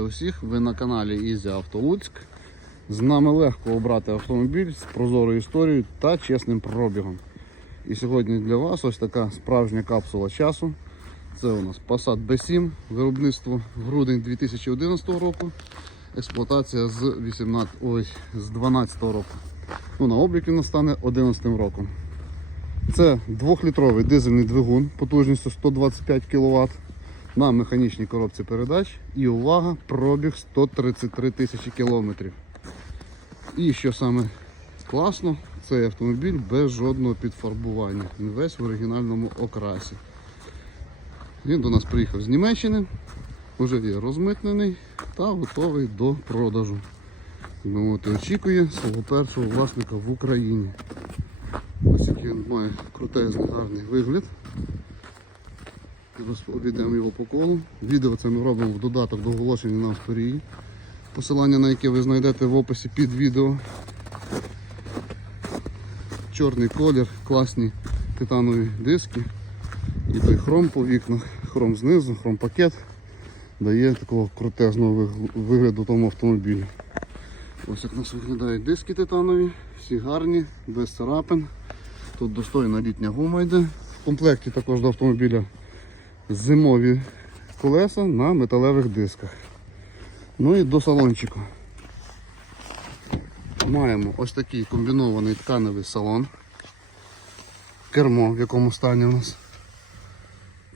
Вітаю усіх! Ви на каналі Ізі Авто Луцьк. З нами легко обрати автомобіль з прозорою історією та чесним пробігом. І сьогодні для вас ось така справжня капсула часу. Це у нас Passat B7, виробництво грудень 2011 року. Експлуатація з 18, ой, з 12 року. Ну, на обліки настане 11 роком. Це 2-літровий дизельний двигун потужністю 125 кВт на механічній коробці передач. І увага, пробіг 133 тисячі кілометрів. І що саме класно, цей автомобіль без жодного підфарбування. Він весь в оригінальному окрасі. Він до нас приїхав з Німеччини, вже є розмитнений та готовий до продажу. Мовити, очікує свого першого власника в Україні. Ось який він має крутезний гарний вигляд. Обійдемо його по колу. Відео це ми робимо в додаток до оголошення на авторії. Посилання на яке ви знайдете в описі під відео. Чорний колір, класні титанові диски. І той хром по вікнах, хром знизу, хром пакет дає такого крутезного вигляду тому автомобілю. Ось як у нас виглядають диски титанові, всі гарні, без царапин. Тут достойна літня гума йде. В комплекті також до автомобіля зимові колеса на металевих дисках. Ну і до салончику. Маємо ось такий комбінований тканевий салон. Кермо в якому стані у нас.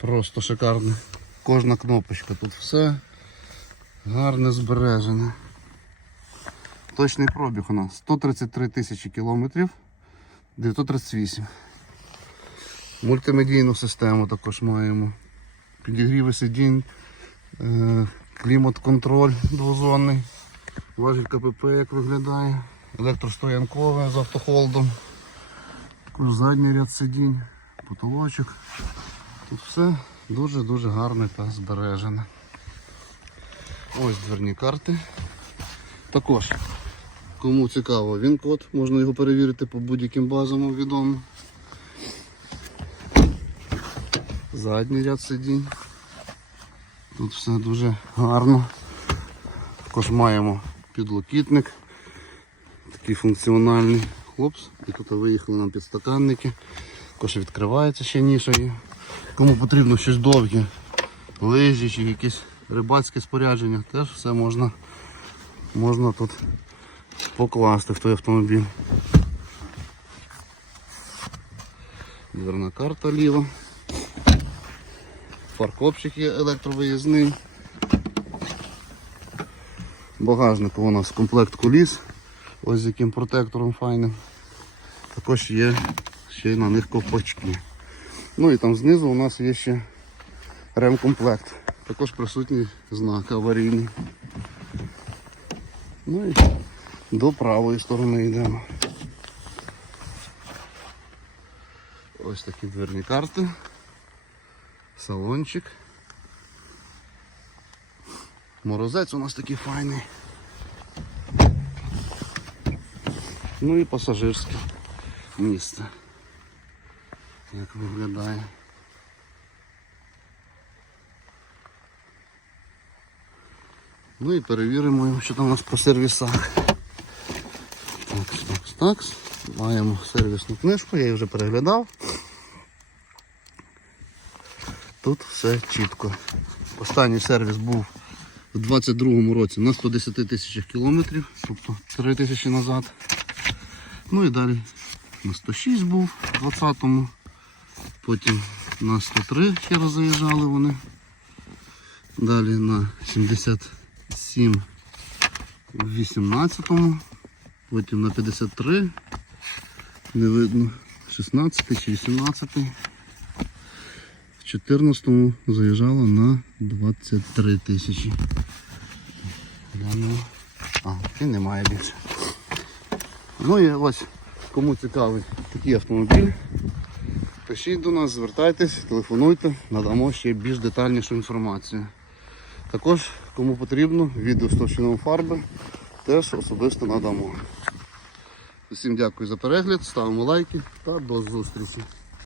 Просто шикарне. Кожна кнопочка, тут все гарне збережене. Точний пробіг у нас 133 тисячі кілометрів, 938. Мультимедійну систему також маємо. Підігріви сидінь, е, клімат-контроль двозонний, важіль КПП як виглядає, електростоянкове з автохолдом, також задній ряд сидінь, потолочок. Тут все дуже-дуже гарне та збережене. Ось дверні карти. Також, кому цікаво, він код, можна його перевірити по будь-яким базам відомим. Задній ряд сидінь. Тут все дуже гарно. Також маємо підлокітник, такий функціональний хлопс. І тут виїхали нам підстаканники. Також відкривається ще ніша є. Кому потрібно щось довге, лижі чи якісь рибацьке спорядження, теж все можна, можна тут покласти в той автомобіль. Дверна карта ліва. Фаркопчик є електровиїзний. Багажник у нас комплект куліс. Ось з яким протектором файним. Також є ще й на них ковпачки. Ну і там знизу у нас є ще ремкомплект. Також присутній знак аварійний. Ну і до правої сторони йдемо. Ось такі дверні карти. Салончик. Морозець у нас такий файний. Ну і пасажирське місце. Як виглядає. Ну і перевіримо, що там у нас по сервісах. Так, так, так. Маємо сервісну книжку, я її вже переглядав. Тут все чітко. Останній сервіс був у 22-му році на 110 тисячах кілометрів, тобто 3 тисячі назад. Ну і далі на 106 був у 20-му, потім на 103 ще раз заїжджали вони. Далі на 77 у 18-му, потім на 53, не видно, 16 чи 18. В 14-му заїжджала на 23 тисячі. А, і немає більше. Ну і ось, кому цікавий такий автомобіль, пишіть до нас, звертайтесь, телефонуйте, надамо ще більш детальнішу інформацію. Також, кому потрібно, відео з товщином фарби теж особисто надамо. Усім дякую за перегляд, ставимо лайки та до зустрічі.